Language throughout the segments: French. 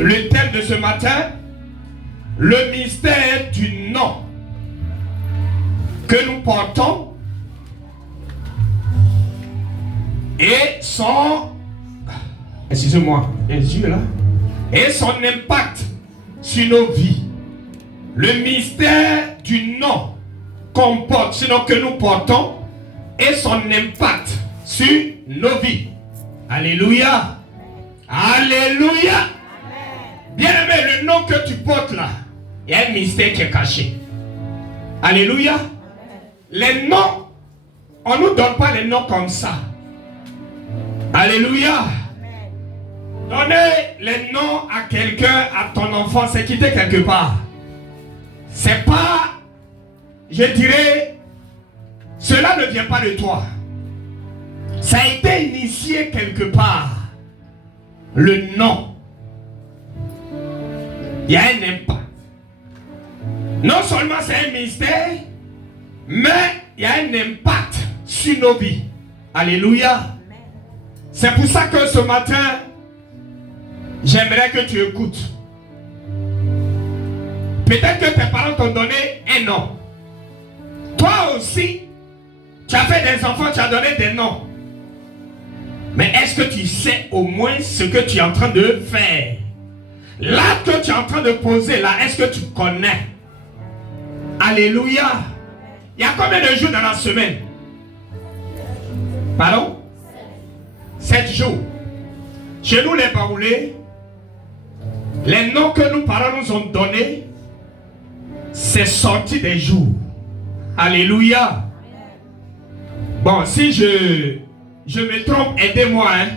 Le thème de ce matin, le mystère du nom que nous portons et son, excusez-moi, les yeux là, et son impact sur nos vies. Le mystère du nom qu'on porte, sinon que nous portons, et son impact sur nos vies. Alléluia. Alléluia. Bien-aimé, le nom que tu portes là, il y a un mystère qui est caché. Alléluia. Les noms, on ne nous donne pas les noms comme ça. Alléluia. Donner les noms à quelqu'un, à ton enfant, c'est quitter quelque part. C'est pas, je dirais, cela ne vient pas de toi. Ça a été initié quelque part. Le nom. Il y a un impact. Non seulement c'est un mystère, mais il y a un impact sur nos vies. Alléluia. C'est pour ça que ce matin, j'aimerais que tu écoutes. Peut-être que tes parents t'ont donné un nom. Toi aussi, tu as fait des enfants, tu as donné des noms. Mais est-ce que tu sais au moins ce que tu es en train de faire? L'acte que tu es en train de poser là, est-ce que tu connais? Alléluia. Il y a combien de jours dans la semaine? Pardon? 7 jours. Chez nous les Baoulés, les noms que nos parents nous ont donnés, c'est sorti des jours. Alléluia. Bon, si je me trompe, aidez-moi. Hein?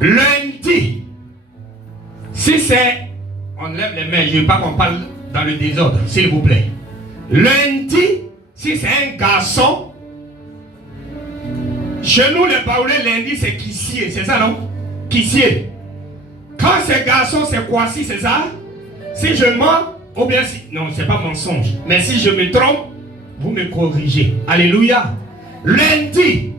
Lundi, si c'est... On lève les mains, je ne veux pas qu'on parle dans le désordre, s'il vous plaît. Lundi, si c'est un garçon, chez nous les Baoulés, lundi c'est Kissier, c'est ça non? Kissier. Quand c'est garçon, c'est Kwasi, c'est ça? Si je mens, ou bien si... Non, c'est pas mensonge. Mais si je me trompe, vous me corrigez. Alléluia. Lundi,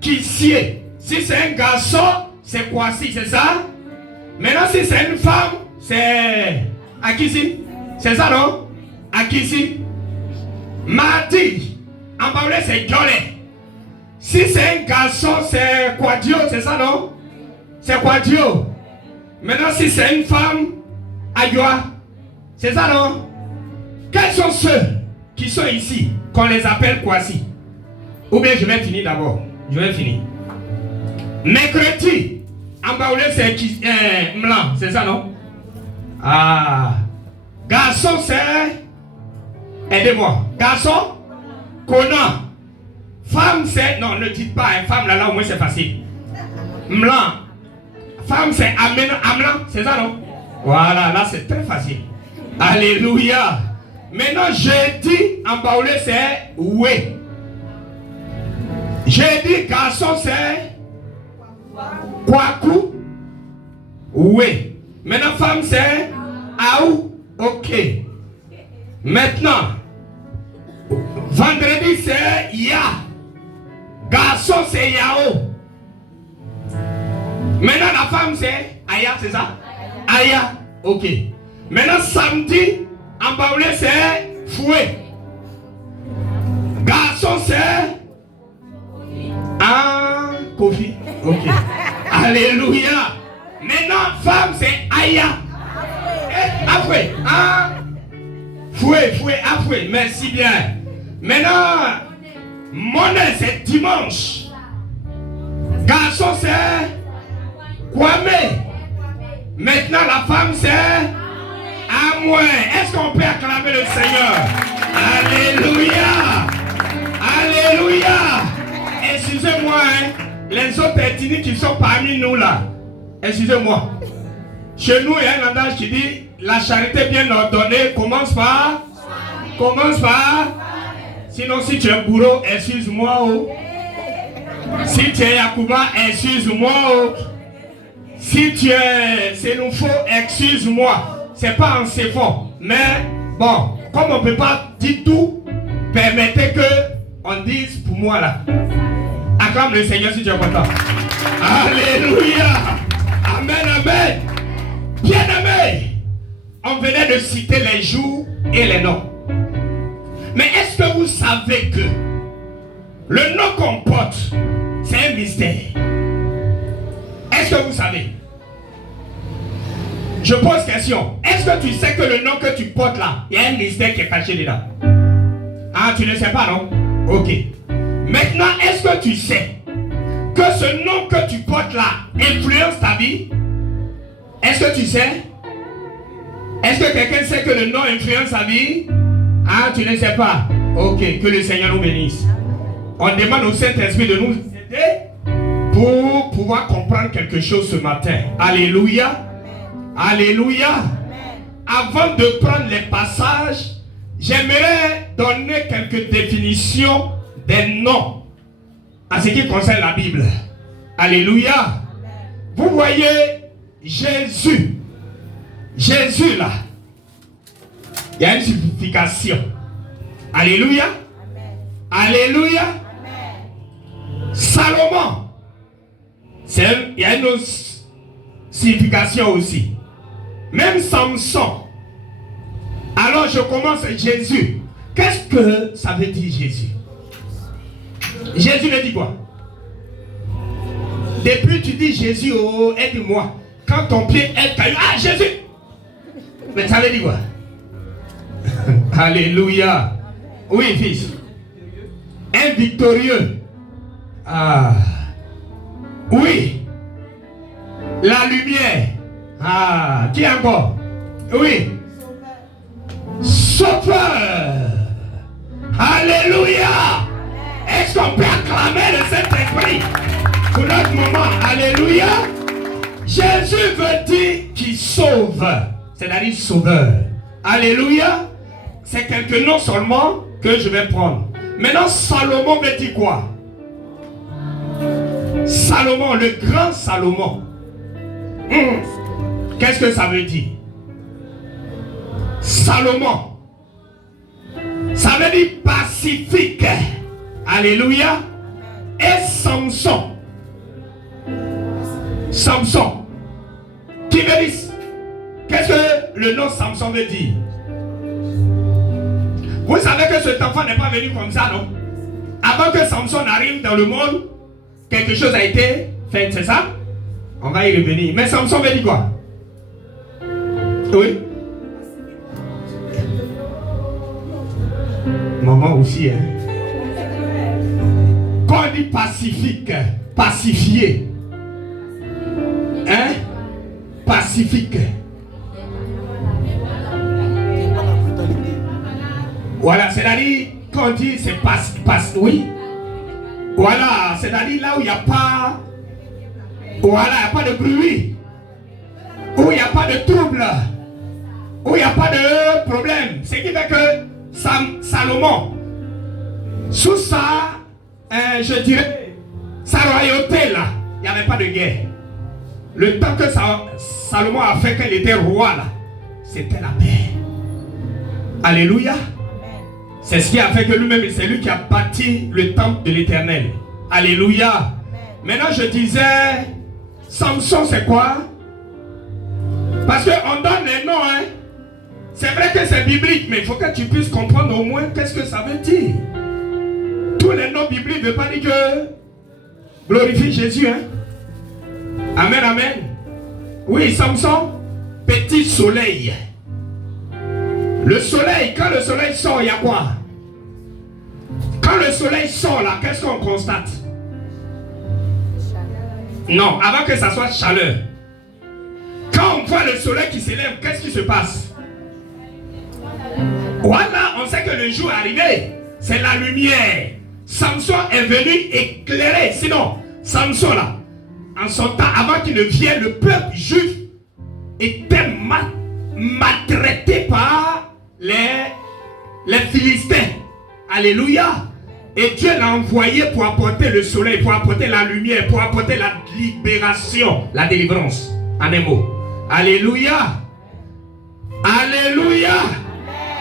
Kissier. Si c'est un garçon, c'est Kwasi, c'est ça? Maintenant, si c'est une femme, c'est Akisi. C'est ça, non? Akisi. Mardi, en Baoulé, c'est Djolé. Si c'est un garçon, c'est Kwadio, c'est ça, non? C'est Kwadio. Maintenant, si c'est une femme, Ayoa. C'est ça, non? Quels sont ceux qui sont ici, qu'on les appelle Kwasi? Ou bien je vais finir d'abord. Je vais finir. Mercredi, en Baoulé, c'est Mlan, c'est ça, non? Ah. Garçon, c'est... Aidez-moi. Garçon, Kona. Femme, c'est... Non, ne dites pas, hein. Femme, là, au moins, c'est facile. Mlan. Femme, c'est Amlan, c'est ça, non? Voilà, là, c'est très facile. Alléluia. Maintenant, jeudi, en Baoulé, c'est Oué. Jeudi, garçon, c'est Kwaku. Oué. Maintenant, femme, c'est Aou. Ok. Maintenant, vendredi, c'est Ya. Garçon, c'est Yao. Maintenant, la femme, c'est Aya, c'est ça? Aya. Ok. Maintenant, samedi, en Baoulé, c'est Foué. Garçon, c'est Kofi. Ok. Alléluia. Maintenant, femme, c'est Aya. Afoué. Foué, Afoué. Merci bien. Maintenant, monnaie, c'est dimanche. Garçon, c'est Kwame. Maintenant, la femme, c'est Amoué. Est-ce qu'on peut acclamer le Seigneur? Alléluia. Alléluia. Excusez-moi, hein, les autres ethnies qui sont parmi nous là. Excusez-moi. Chez nous, il y a un adage qui dit la charité bien ordonnée commence par. Sinon, si tu es bourreau, excuse-moi. Oh. Si tu es Yakuba, excuse-moi. Oh. Si tu es Sénoufo, excuse-moi. C'est pas en c'est fort. Mais bon, comme on ne peut pas dire tout, permettez que on dise pour moi là. Acclame le Seigneur si tu es content. Alléluia. Amen, amen. Bien-aimés, on venait de citer les jours et les noms. Mais est-ce que vous savez que le nom qu'on porte, c'est un mystère? Est-ce que vous savez? Je pose question. Est-ce que tu sais que le nom que tu portes là, il y a un mystère qui est caché dedans? Ah, tu ne sais pas, non? Ok. Maintenant, est-ce que tu sais que ce nom que tu portes là influence ta vie? Est-ce que tu sais? Est-ce que quelqu'un sait que le nom influence sa vie? Ah, tu ne sais pas? Ok, que le Seigneur nous bénisse. On demande au Saint-Esprit de nous aider pour pouvoir comprendre quelque chose ce matin. Alléluia. Alléluia. Avant de prendre les passages, j'aimerais donner quelques définitions des noms en ce qui concerne la Bible. Alléluia. Vous voyez Jésus. Jésus là. Il y a une signification. Alléluia. Alléluia. Salomon. Il y a une autre signification aussi. Même Samson. Alors je commence Jésus. Qu'est-ce que ça veut dire Jésus? Jésus veut dire quoi? Depuis tu dis Jésus, oh aide-moi. Quand ton pied est caillou, ah Jésus! Mais ça veut dire quoi? Alléluia. Oui fils. Un victorieux. Ah. Oui. La lumière. Ah. Qui encore? Oui. Sauveur. Alléluia. Est-ce qu'on peut acclamer le Saint-Esprit pour notre moment? Alléluia. Jésus veut dire qui sauve. C'est-à-dire sauveur. Alléluia. C'est quelques noms seulement que je vais prendre. Maintenant, Salomon veut dire quoi? Salomon, le grand Salomon. Qu'est-ce que ça veut dire? Salomon. Ça veut dire pacifique. Alléluia. Et Samson. Samson. Qui veut dire? Qu'est-ce que le nom Samson veut dire? Vous savez que cet enfant n'est pas venu comme ça, non? Avant que Samson arrive dans le monde, quelque chose a été fait, c'est ça? On va y revenir. Mais Samson veut dire quoi? Oui? Maman aussi, hein? Quand on dit pacifique, pacifié, hein? Pacifique. Voilà, c'est-à-dire, quand on dit c'est oui. Voilà, c'est-à-dire là où il n'y a pas, voilà, il n'y a pas de bruit, où il n'y a pas de trouble, où il n'y a pas de problème. Ce qui fait que Salomon, sous sa, je dirais, sa royauté là, il n'y avait pas de guerre. Le temps que Salomon a fait qu'il était roi là, c'était la paix. Alléluia. C'est ce qui a fait que lui-même, c'est lui qui a bâti le temple de l'Éternel. Alléluia. Maintenant, je disais, Samson, c'est quoi? Parce qu'on donne les noms, hein. C'est vrai que c'est biblique, mais il faut que tu puisses comprendre au moins qu'est-ce que ça veut dire. Tous les noms bibliques ne veulent pas dire que glorifie Jésus, hein. Amen, amen. Oui, Samson, petit soleil. Le soleil, quand le soleil sort, il y a quoi? Quand le soleil sort là, qu'est-ce qu'on constate? Non, avant que ça soit chaleur. Quand on voit le soleil qui s'élève, qu'est-ce qui se passe? Voilà, on sait que le jour est arrivé. C'est la lumière. Samson est venu éclairer. Sinon, Samson là, en son temps, avant qu'il ne vienne, le peuple juif était maltraité par les Philistins. Alléluia. Et Dieu l'a envoyé pour apporter le soleil, pour apporter la lumière, pour apporter la libération, la délivrance. En un mot. Alléluia. Alléluia.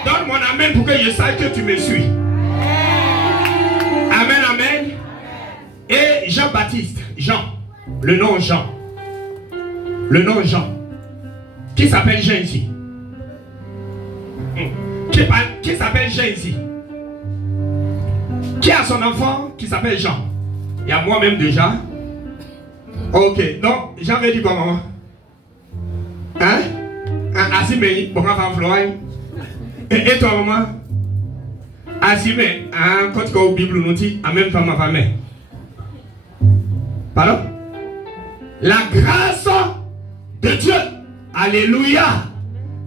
Donne mon amen pour que je sache que tu me suis. Amen, amen. Et Jean-Baptiste, Jean. Le nom Jean. Le nom Jean. Qui s'appelle Jean ici? Qui s'appelle Jean ici? Qui a son enfant qui s'appelle Jean? Il y a moi-même déjà. Ok, donc Jean veut dire quoi, maman? Hein? Assimé, bon, et toi, maman? Assimé, quand tu as au Bible, nous dit, en même temps, ma famille. Pardon? La grâce de Dieu. Alléluia.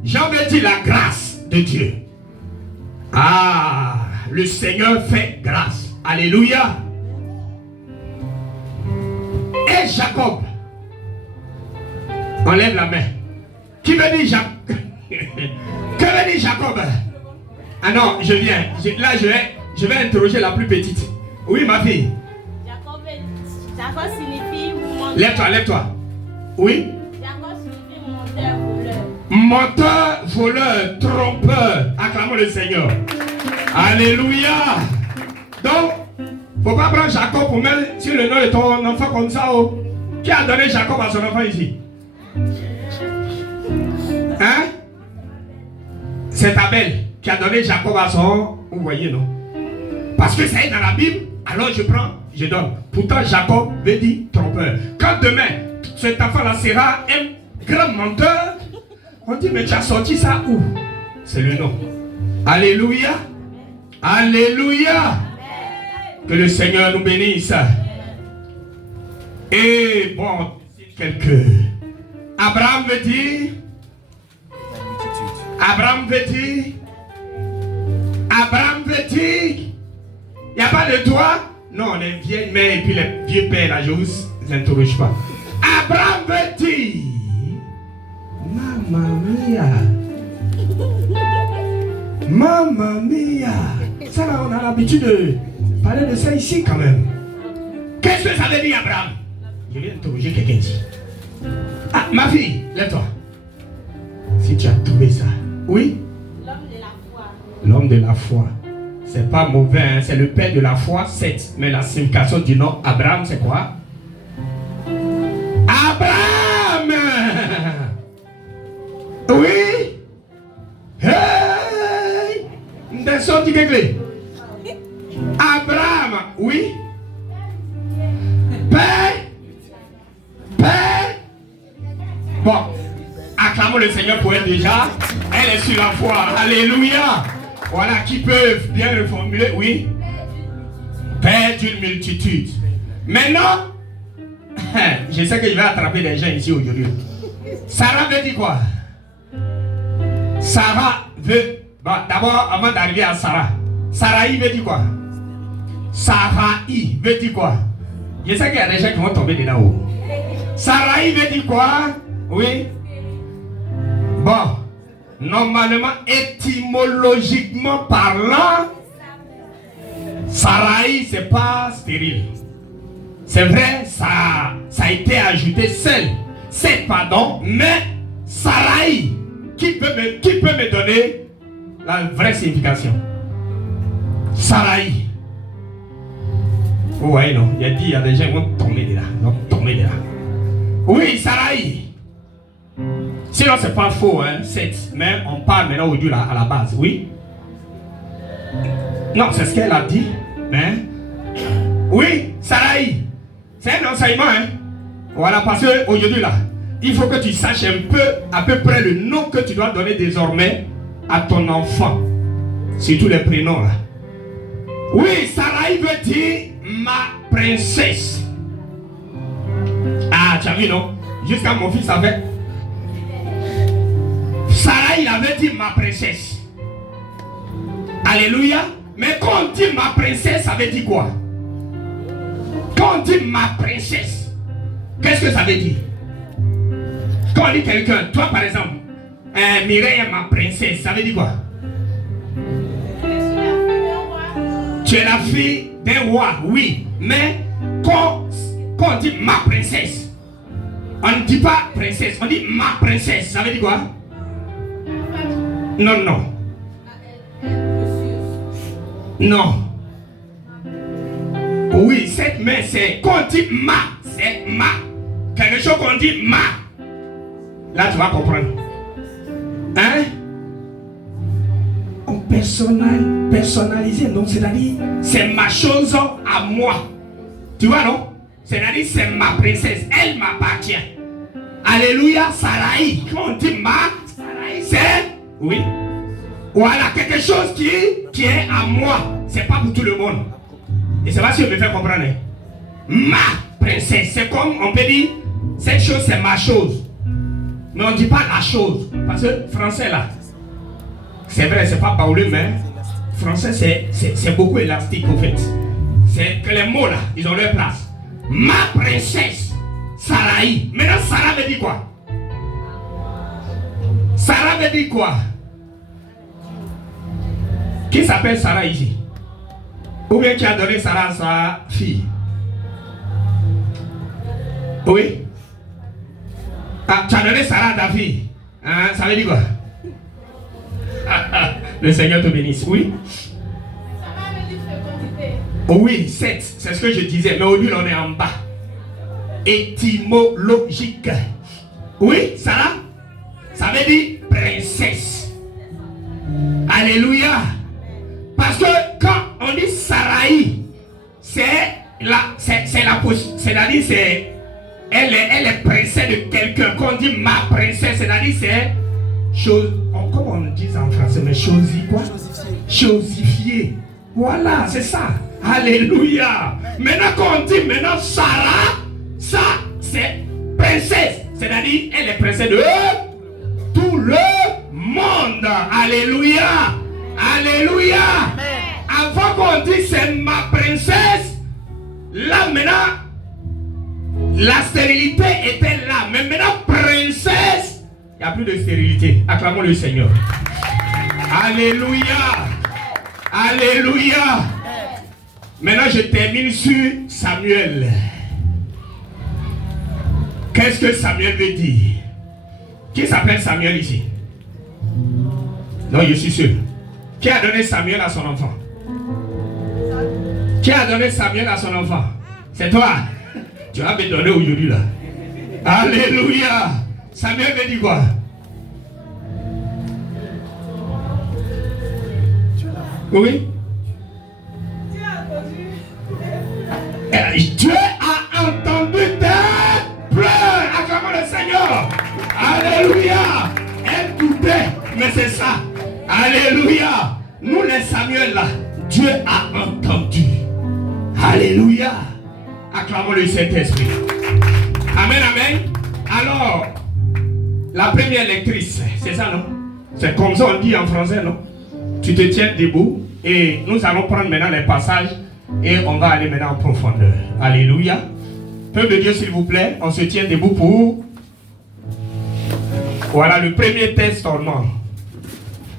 Jean veut dire la grâce de Dieu. Ah, le Seigneur fait grâce. Alléluia. Et Jacob. On lève la main. Qui veut dire Jacob? Que veut dire Jacob? Ah non, je viens. Là, je vais interroger la plus petite. Oui, ma fille. Jacob signifie menteur. Lève-toi, lève-toi. Oui. Jacob signifie menteur, voleur. Menteur, voleur, trompeur. Acclamons le Seigneur. Alléluia. Donc, faut pas prendre Jacob pour mettre sur le nom de ton enfant comme ça. Oh. Qui a donné Jacob à son enfant ici? Hein? C'est Abel qui a donné Jacob à son... Vous voyez, non? Parce que ça est dans la Bible, alors je prends, je donne. Pourtant, Jacob veut dire trompeur. Quand demain, cet enfant-là sera un grand menteur, on dit, mais tu as sorti ça où? C'est le nom. Alléluia. Alléluia. Que le Seigneur nous bénisse. Et bon, quelques... Abraham veut dire... Abraham veut dire... Abraham veut dire... Il n'y a pas de toi? Non, on est vieille mère et puis les vieux pères là, je vous interroge pas. Abraham veut dire... Mamma mia. Mamma mia. Ça là, on a l'habitude de parler de ça ici quand même. Qu'est-ce que ça veut dire, Abraham? Je viens interroger quelqu'un ici. Ah, ma fille, lève-toi. Si tu as trouvé ça. Oui? L'homme de la foi. L'homme de la foi. C'est pas mauvais, hein? C'est le père de la foi, 7. Mais la signification du nom Abraham, c'est quoi? Abraham! Oui? Hey! Descends du Kéglé. Abraham, oui? Père? Père? Bon, acclamons le Seigneur pour elle déjà. Elle est sur la foi. Alléluia. Voilà qui peuvent bien le formuler. Oui. Père d'une multitude. Maintenant, je sais que je vais attraper des gens ici aujourd'hui. Sarah veut dire quoi? Sarah veut... Bon, d'abord, avant d'arriver à Sarah. Sarai veut dire quoi? Sarai veut dire quoi? Je sais qu'il y a des gens qui vont tomber de là-haut. Sarai veut dire quoi? Oui. Bon. Normalement, étymologiquement parlant, Sarai, c'est pas stérile. C'est vrai, ça a été ajouté seul, pardon, mais Sarai, qui peut me donner la vraie signification? Sarai. Vous voyez, non? Il y a des gens qui vont tomber de là. Oui, Sarai. Sinon, c'est pas faux, hein, 7. Mais on parle maintenant aujourd'hui à la base, oui? Non, c'est ce qu'elle a dit. Mais... Oui, Sarai. C'est un enseignement, hein? Voilà, parce qu'aujourd'hui, là, il faut que tu saches à peu près le nom que tu dois donner désormais à ton enfant. Surtout les prénoms, là. Oui, Sarai veut dire ma princesse. Ah, tu as vu, non? Jusqu'à mon fils avait... Sarah, il avait dit ma princesse. Alléluia. Mais quand on dit ma princesse, ça veut dire quoi? Quand on dit ma princesse, qu'est-ce que ça veut dire? Quand on dit quelqu'un, toi par exemple, Mireille est ma princesse, ça veut dire quoi? Tu es la fille d'un roi, oui. Mais quand on dit ma princesse, on ne dit pas princesse, on dit ma princesse, ça veut dire quoi? Non, non. Non. Oui, cette main, c'est... Quand on dit ma, c'est ma. Quelque chose qu'on dit ma. Là, tu vas comprendre. Hein? On personnalisé. Donc, c'est-à-dire, c'est ma chose à moi. Tu vois, non? C'est-à-dire, c'est ma princesse. Elle m'appartient. Alléluia, Sarai. Quand on dit ma, Sarai, c'est... Oui. Voilà, quelque chose qui est à moi. C'est pas pour tout le monde. Et c'est pas si je me fais comprendre. Ma princesse. C'est comme, on peut dire, cette chose, c'est ma chose. Mais on ne dit pas la chose. Parce que français, là, c'est vrai, c'est pas baoulé, mais français, c'est beaucoup élastique, en fait. C'est que les mots, là, ils ont leur place. Ma princesse, Sarai. Maintenant, Sarah veut dire quoi? Sarah veut dire quoi? Qui s'appelle Sarah ici? Ou bien qui a donné Sarah à sa fille? Oui? Ah, tu as donné Sarah à ta fille? Hein, ça veut dire quoi? Le Seigneur te bénisse. Oui? Sarah veut dire fécondité. Oui, 7. C'est ce que je disais. Mais aujourd'hui, on est en bas. Étymologique. Oui, Sarah? Ça veut dire princesse. Alléluia. Parce que quand on dit Sarai, c'est-à-dire elle est princesse de quelqu'un. Quand on dit ma princesse, c'est-à-dire c'est chose, comment on dit ça en français, mais choisi quoi? Chosifié. Voilà, c'est ça. Alléluia. Maintenant quand on dit maintenant Sarah, ça c'est princesse. C'est-à-dire elle est princesse de tout le monde. Alléluia. Alléluia. Avant qu'on dise c'est ma princesse, là maintenant, la stérilité était là. Mais maintenant, princesse, il n'y a plus de stérilité. Acclamons le Seigneur. Alléluia. Alléluia. Maintenant, je termine sur Samuel. Qu'est-ce que Samuel veut dire? Qui s'appelle Samuel ici? Non, je suis sûr. Qui a donné Samuel à son enfant? Qui a donné Samuel à son enfant? C'est toi. Tu vas me donner aujourd'hui là. Alléluia. Samuel veut dire quoi? Oui. Dieu a entendu tes pleurs. Acclamons le Seigneur. Alléluia. Elle doutait, mais c'est ça. Alléluia. Nous les Samuel là, Dieu a entendu. Alléluia. Acclamons le Saint-Esprit. Amen, amen. Alors, la première lectrice, c'est ça, non? C'est comme ça on dit en français, non? Tu te tiens debout et nous allons prendre maintenant les passages et on va aller maintenant en profondeur. Alléluia. Peuple de Dieu, s'il vous plaît, on se tient debout pour... Voilà le premier testament.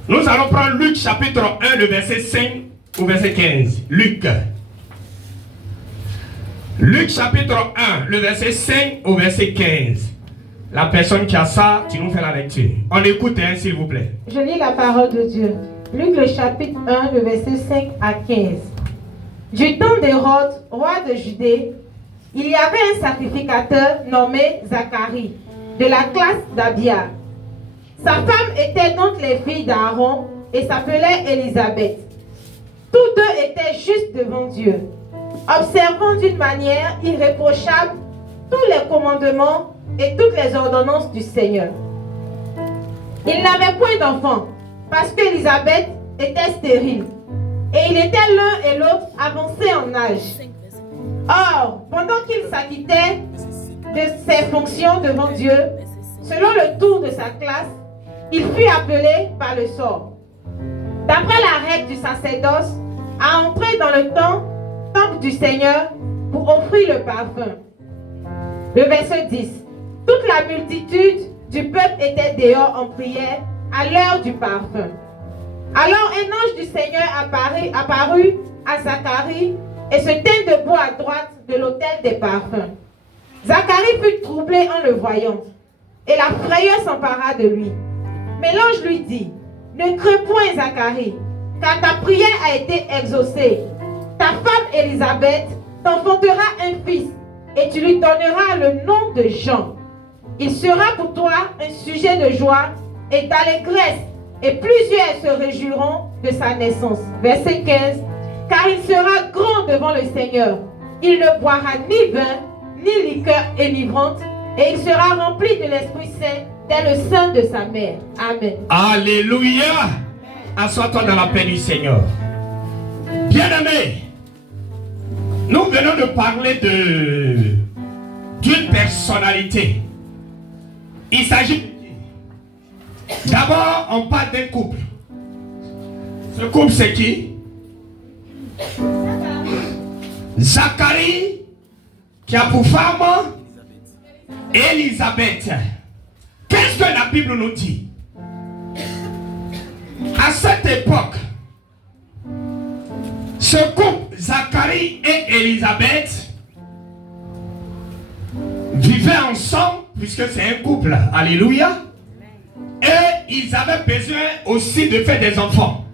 Nous allons prendre Luc chapitre 1, le verset 5 au verset 15. Luc. Luc chapitre 1, le verset 5 au verset 15. La personne qui a ça, tu nous fais la lecture. On écoute, hein, s'il vous plaît. Je lis la parole de Dieu. Luc le chapitre 1, le verset 5 à 15. Du temps d'Hérode, roi de Judée, il y avait un sacrificateur nommé Zacharie, de la classe d'Abia. Sa femme était donc les filles d'Aaron et s'appelait Élisabeth. Tous deux étaient justes devant Dieu, observant d'une manière irréprochable tous les commandements et toutes les ordonnances du Seigneur. Ils n'avaient point d'enfants, parce qu'Élisabeth était stérile, et ils étaient l'un et l'autre avancés en âge. Or, pendant qu'il s'acquittait de ses fonctions devant Dieu, selon le tour de sa classe, il fut appelé par le sort, d'après la règle du sacerdoce, à entrer dans le temple du Seigneur pour offrir le parfum. Le verset 10. Toute la multitude du peuple était dehors en prière à l'heure du parfum. Alors un ange du Seigneur apparut à Zacharie et se tint debout à droite de l'autel des parfums. Zacharie fut troublé en le voyant, et la frayeur s'empara de lui. Mais l'ange lui dit, « Ne crains point, Zacharie, car ta prière a été exaucée. Ta femme Élisabeth t'enfantera un fils, et tu lui donneras le nom de Jean. Il sera pour toi un sujet de joie, et d'allégresse, et plusieurs se réjouiront de sa naissance. Verset 15. Car il sera grand devant le Seigneur. Il ne boira ni vin, ni liqueur enivrante, et il sera rempli de l'Esprit Saint dès le sein de sa mère. Amen. Alléluia. Assois-toi dans la paix du Seigneur. Bien-aimé, nous venons de parler d'une personnalité. Il s'agit de qui? D'abord, on parle d'un couple. Ce couple, c'est qui? Zacharie, qui a pour femme Élisabeth. Qu'est-ce que la Bible nous dit? À cette époque, ce couple, Zacharie et Élisabeth, vivaient ensemble, puisque c'est un couple. Alléluia. Et ils avaient besoin aussi de faire des enfants.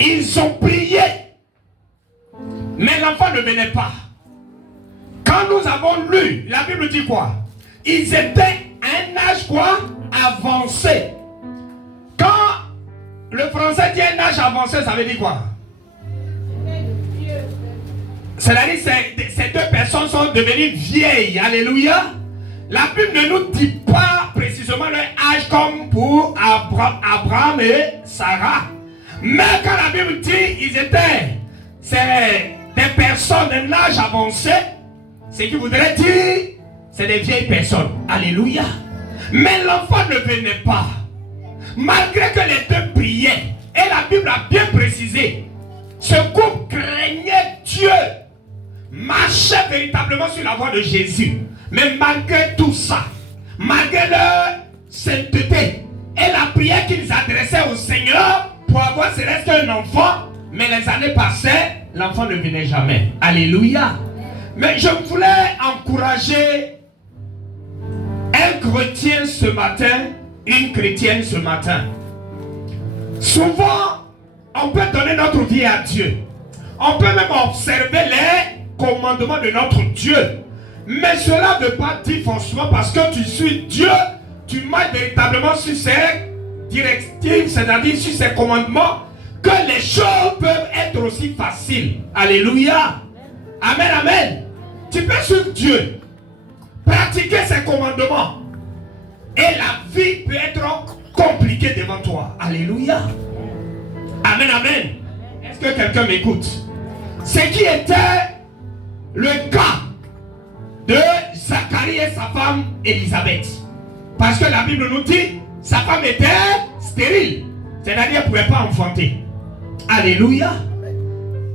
Ils ont prié, mais l'enfant ne venait pas. Quand nous avons lu, la Bible dit quoi? Ils étaient à un âge quoi? Avancé. Quand le français dit un âge avancé, ça veut dire quoi? C'est-à-dire que ces deux personnes sont devenues vieilles. Alléluia. La Bible ne nous dit pas précisément leur âge comme pour Abraham et Sarah. Mais quand la Bible dit c'est des personnes d'un âge avancé, ce qui voudrait dire c'est des vieilles personnes. Alléluia. Mais l'enfant ne venait pas. Malgré que les deux priaient, et la Bible a bien précisé, ce couple craignait Dieu, marchait véritablement sur la voie de Jésus. Mais malgré tout ça, malgré leur sainteté et la prière qu'ils adressaient au Seigneur pour avoir serait-ce qu'un enfant, mais les années passaient, l'enfant ne venait jamais. Alléluia. Mais je voulais encourager un chrétien ce matin, une chrétienne ce matin. Souvent, on peut donner notre vie à Dieu. On peut même observer les commandements de notre Dieu. Mais cela ne veut pas dire forcément parce que tu suis Dieu, tu marches véritablement sur ses directives, c'est-à-dire sur ses commandements, que les choses peuvent être aussi faciles. Alléluia. Amen, amen. Tu peux suivre Dieu, pratiquer ses commandements, et la vie peut être compliquée devant toi. Alléluia. Amen, amen. Est-ce que quelqu'un m'écoute? Ce qui était le cas de Zacharie et sa femme Élisabeth. Parce que la Bible nous dit, sa femme était stérile. C'est-à-dire qu'elle ne pouvait pas enfanter. Alléluia.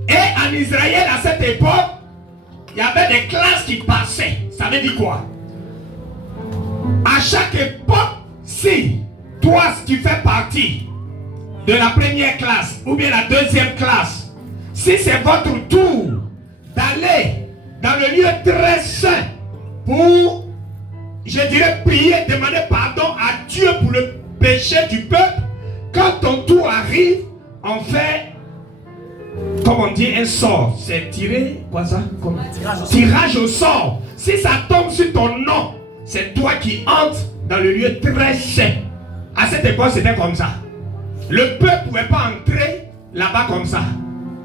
Et en Israël, à cette époque, il y avait des classes qui passaient. Ça veut dire quoi? À chaque époque, si toi tu fais partie de la première classe ou bien la deuxième classe, si c'est votre tour d'aller dans le lieu très saint pour, je dirais, prier, demander pardon à Dieu pour le péché du peuple, quand ton tour arrive, on fait, comme on dit, un sort. C'est tirer, quoi ça? Comme tirage au sort. Si ça tombe sur ton nom, c'est toi qui entres dans le lieu très saint. À cette époque, c'était comme ça. Le peuple ne pouvait pas entrer là-bas comme ça.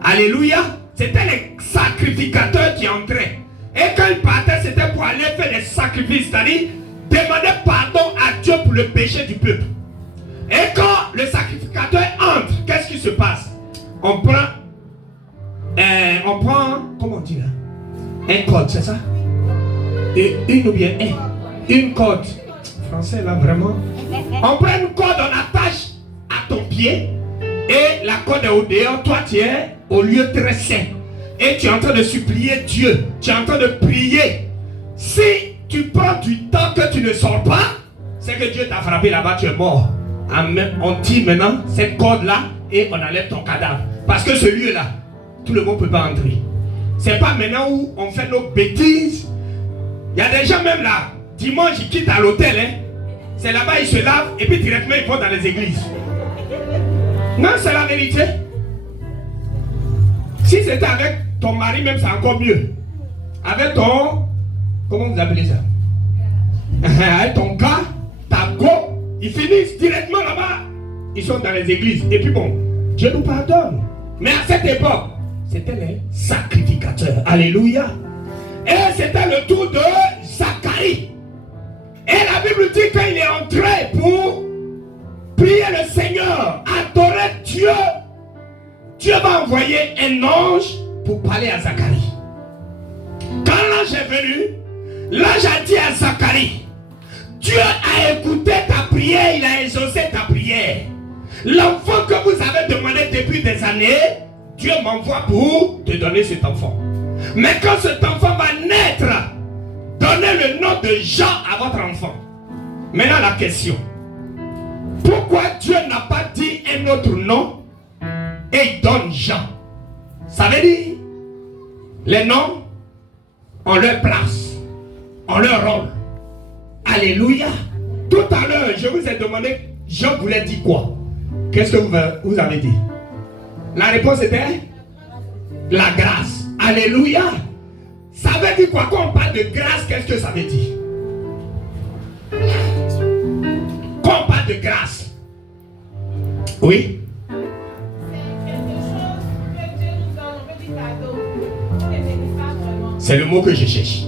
Alléluia. C'était les sacrificateurs qui entraient. Et quand ils partaient, c'était pour aller faire les sacrifices, c'est-à-dire demander pardon à Dieu pour le péché du peuple. Et quand le sacrificateur entre, qu'est-ce qui se passe? On prend, comment on dit là? Un code, c'est ça? Et une ou bien une corde. Français là, vraiment. On prend une corde, on attache à ton pied. Et la corde est au dehors, toi tu es au lieu très saint. Et tu es en train de supplier Dieu. Tu es en train de prier. Si tu prends du temps que tu ne sors pas, c'est que Dieu t'a frappé là-bas, tu es mort. On tire maintenant cette corde là et on enlève ton cadavre. Parce que ce lieu là, tout le monde ne peut pas entrer. C'est pas maintenant où on fait nos bêtises. Il y a des gens même là, dimanche ils quittent à l'hôtel. C'est là-bas ils se lavent et puis directement ils vont dans les églises. Non, c'est la vérité. Si c'était avec ton mari même, c'est encore mieux. Avec ton, comment vous appelez ça? Avec ton gars, ta go, Ils finissent directement là-bas. Ils sont dans les églises. Et puis bon, Dieu nous pardonne. Mais à cette époque, c'était les sacrificateurs. Alléluia. Et c'était le tour de Zacharie. Et la Bible dit qu'il est entré pour prier le Seigneur, adorer Dieu. Dieu va envoyer un ange pour parler à Zacharie. Quand l'ange est venu, l'ange a dit à Zacharie, Dieu a écouté ta prière, il a exaucé ta prière. L'enfant que vous avez demandé depuis des années, Dieu m'envoie pour te donner cet enfant. Mais quand cet enfant va naître, donnez le nom de Jean à votre enfant. Maintenant la question, pourquoi Dieu n'a pas dit un autre nom et il donne Jean? Ça veut dire, les noms ont leur place, ont leur rôle. Alléluia. Tout à l'heure, je vous ai demandé, Jean voulait dire quoi? Qu'est-ce que vous avez dit? La réponse était la grâce. Alléluia. Ça veut dire quoi? Quand on parle de grâce, qu'est-ce que ça veut dire? Quand on parle de grâce, oui. C'est le mot que je cherche.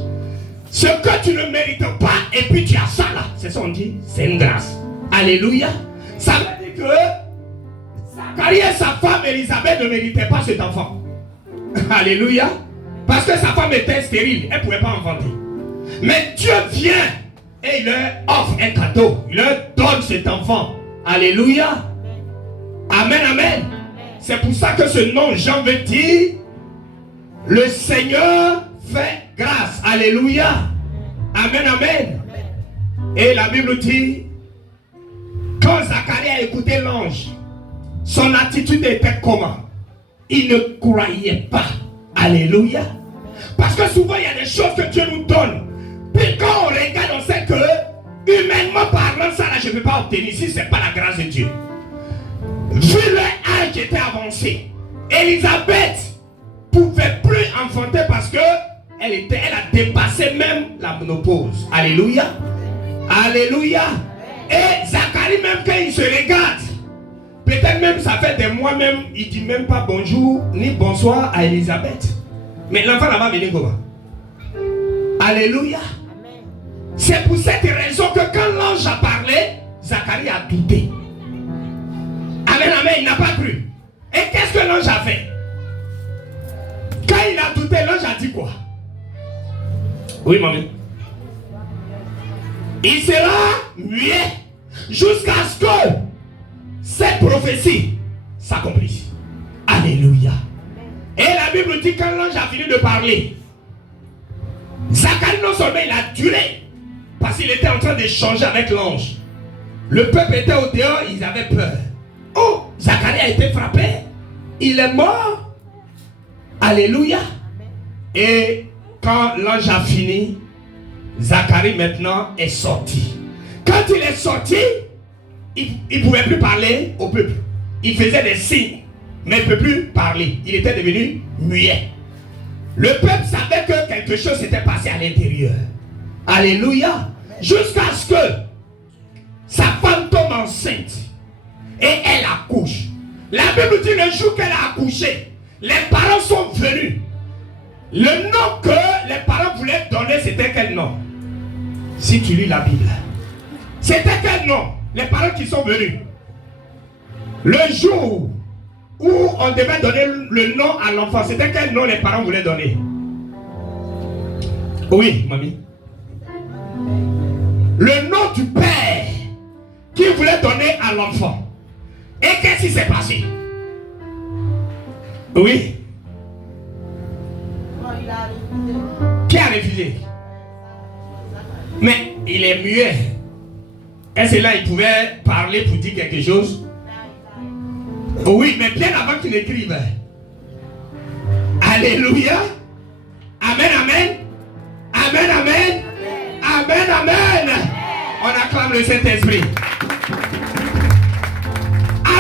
Ce que tu ne mérites pas et puis tu as ça là, c'est ça on dit, c'est une grâce. Alléluia. Ça veut dire que Zacharie et sa femme Élisabeth ne méritaient pas cet enfant. Alléluia. Parce que sa femme était stérile, elle ne pouvait pas enfanter. Mais Dieu vient et il leur offre un cadeau. Il leur donne cet enfant. Alléluia. Amen, amen. C'est pour ça que ce nom Jean veut dire le Seigneur fait grâce. Alléluia. Amen, amen. Et la Bible dit, quand Zacharie a écouté l'ange, son attitude était comment? Il ne croyait pas. Alléluia. Parce que souvent il y a des choses que Dieu nous donne. Puis quand on regarde, on sait que humainement parlant, ça là je ne peux pas obtenir. Si ce n'est pas la grâce de Dieu. Vu leur âge qui était avancé, Élisabeth ne pouvait plus enfanter parce que elle a dépassé même la ménopause. Alléluia. Alléluia. Et Zacharie même quand il se regarde, peut-être même ça fait des mois même, il ne dit même pas bonjour ni bonsoir à Élisabeth. Mais l'enfant là va venir comment? Alléluia. C'est pour cette raison que quand l'ange a parlé, Zacharie a douté. Amen, amen, il n'a pas cru. Et qu'est-ce que l'ange a fait? Quand il a douté, l'ange a dit quoi? Oui, mamie. Il sera muet jusqu'à ce que cette prophétie s'accomplisse. Alléluia. Et la Bible dit quand l'ange a fini de parler, Zacharie non seulement il a duré, parce qu'il était en train d'échanger avec l'ange. Le peuple était au dehors, ils avaient peur. Oh, Zacharie a été frappé. Il est mort. Alléluia. Et quand l'ange a fini, Zacharie maintenant est sorti. Quand il est sorti, il ne pouvait plus parler au peuple. Il faisait des signes, mais il ne peut plus parler. Il était devenu muet. Le peuple savait que quelque chose s'était passé à l'intérieur. Alléluia. Jusqu'à ce que sa femme tombe enceinte et elle accouche. La Bible dit le jour qu'elle a accouché, les parents sont venus. Le nom que les parents voulaient donner, c'était quel nom? Si tu lis la Bible, c'était quel nom? Les parents qui sont venus. Le jour où on devait donner le nom à l'enfant, c'était quel nom les parents voulaient donner? Oui, mamie. Le nom du père qui voulait donner à l'enfant. Et qu'est-ce qui s'est passé? Oui. Qui a refusé? Mais il est muet. Est-ce que là il pouvait parler pour dire quelque chose? Oui, mais bien avant qu'il écrive. Alléluia. Amen, amen. Amen, amen. Amen, amen. On acclame le Saint-Esprit.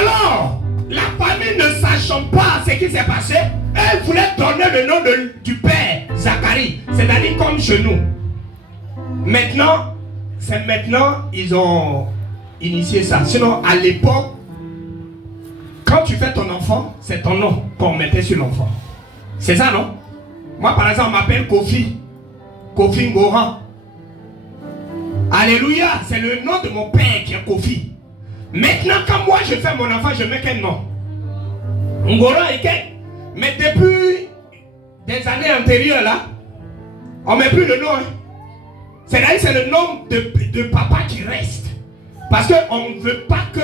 Alors, la famille ne sachant pas ce qui s'est passé, elle voulait donner le nom du père, Zacharie. C'est-à-dire comme chez nous. Maintenant, ils ont initié ça. Sinon, à l'époque, quand tu fais ton enfant, c'est ton nom qu'on mettait sur l'enfant. C'est ça, non? Moi, par exemple, on m'appelle Kofi. Kofi Ngoran. Alléluia, c'est le nom de mon père qui est Kofi. Maintenant, quand moi je fais mon enfant, je mets quel nom? Ngoran et quel? Mais depuis des années antérieures, là, on ne met plus le nom. Hein. C'est-à-dire c'est le nom de papa qui reste. Parce qu'on ne veut pas que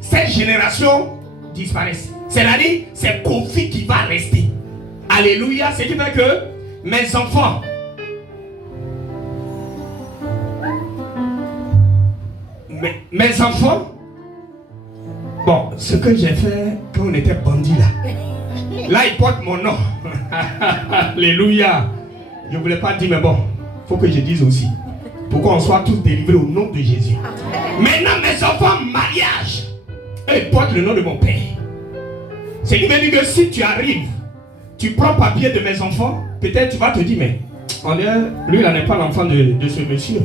cette génération disparaisse. C'est-à-dire c'est Kofi qui va rester. Alléluia, ce qui fait que mes enfants, mes enfants, bon, ce que j'ai fait quand on était bandits là, ils portent mon nom. Alléluia. Je ne voulais pas dire, mais bon, il faut que je dise aussi. Pour qu'on soit tous délivrés au nom de Jésus. Maintenant, mes enfants, mariage, ils portent le nom de mon père. Ce qui veut dire que si tu arrives, tu prends papier de mes enfants, peut-être tu vas te dire, mais lui, il n'est pas l'enfant de ce monsieur.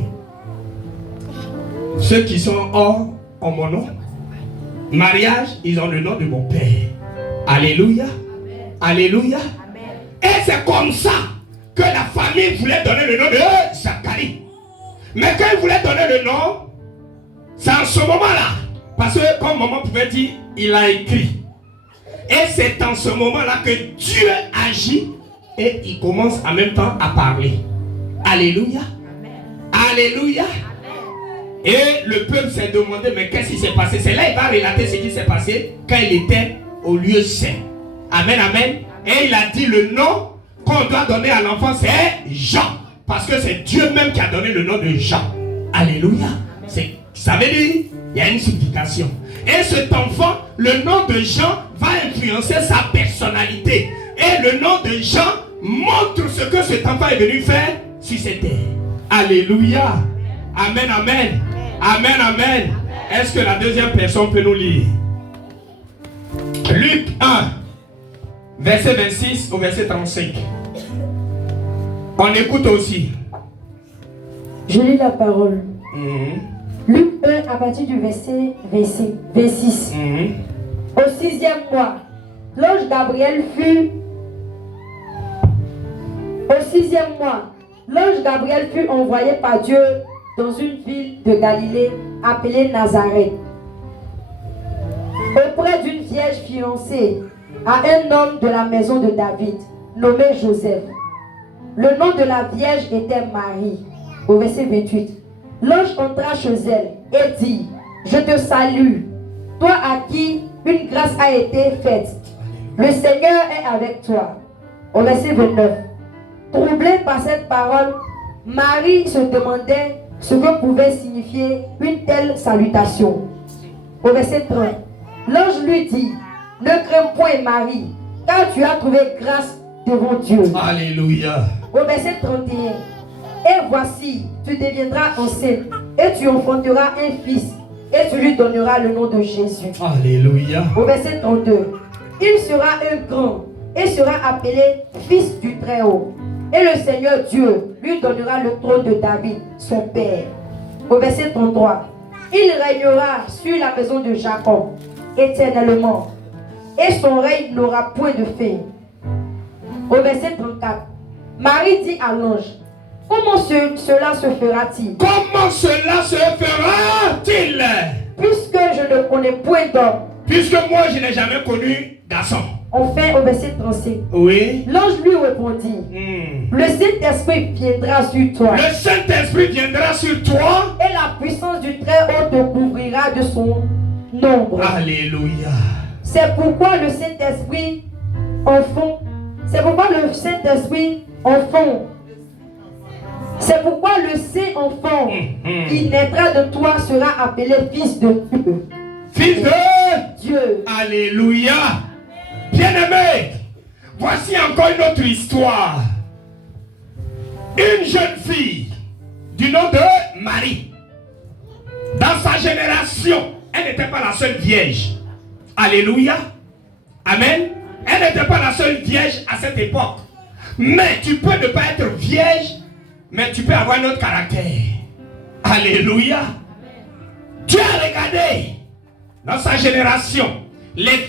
Ceux qui sont hors ont mon nom. Mariage, ils ont le nom de mon père. Alléluia. Amen. Alléluia. Amen. Et c'est comme ça que la famille voulait donner le nom de Zacharie. Mais quand ils voulaient donner le nom, c'est en ce moment-là. Parce que comme maman pouvait dire, il a écrit. Et c'est en ce moment-là que Dieu agit et il commence en même temps à parler. Alléluia. Amen. Alléluia. Et le peuple s'est demandé, mais qu'est-ce qui s'est passé? C'est là qu'il va relater ce qui s'est passé quand il était au lieu saint. Amen, amen. Et il a dit le nom qu'on doit donner à l'enfant, c'est Jean. Parce que c'est Dieu même qui a donné le nom de Jean. Alléluia. Ça veut dire, il y a une signification. Et cet enfant, le nom de Jean va influencer sa personnalité. Et le nom de Jean montre ce que cet enfant est venu faire sur cette terre. Alléluia. Amen, amen. Amen, amen. Est-ce que la deuxième personne peut nous lire? Luc 1, verset 26 au verset 35. On écoute aussi. Je lis la parole. Luc 1 à partir du verset 26. Au 6e mois, l'ange Gabriel fut envoyé par Dieu dans une ville de Galilée appelée Nazareth, auprès d'une vierge fiancée à un homme de la maison de David, nommé Joseph. Le nom de la vierge était Marie. Au verset 28. L'ange entra chez elle et dit, je te salue, toi à qui une grâce a été faite. Le Seigneur est avec toi. Au verset 29. Troublée par cette parole, Marie se demandait ce que pouvait signifier une telle salutation. Au verset 30. L'ange lui dit, ne crains point Marie, car tu as trouvé grâce devant Dieu. Alléluia. Au verset 31. Et voici, tu deviendras enceinte et tu enfanteras un fils et tu lui donneras le nom de Jésus. Alléluia. Au verset 32. Il sera un grand et sera appelé fils du Très-Haut. Et le Seigneur Dieu lui donnera le trône de David, son père. Au verset 33. Il régnera sur la maison de Jacob éternellement et son règne n'aura point de fin. Au verset 34. Marie dit à l'ange, comment cela se fera-t-il? Comment cela se fera-t-il? Puisque je ne connais point d'homme. Puisque moi je n'ai jamais connu garçon. Enfin au verset 35. Oui. L'ange lui répondit, le Saint-Esprit viendra sur toi. Le Saint-Esprit viendra sur toi. Et la puissance du Très-Haut te couvrira de son ombre. Alléluia. C'est pourquoi le Saint-Esprit enfant. C'est pourquoi le Saint-Esprit enfant. C'est pourquoi le Saint-Enfant qui naîtra de toi sera appelé fils de Dieu. Fils de Dieu. Alléluia. Bien-aimé, voici encore une autre histoire. Une jeune fille du nom de Marie. Dans sa génération, elle n'était pas la seule vierge. Alléluia. Amen. Elle n'était pas la seule vierge à cette époque. Mais tu peux ne pas être vierge, mais tu peux avoir un autre caractère. Alléluia. Regardez, dans sa génération, les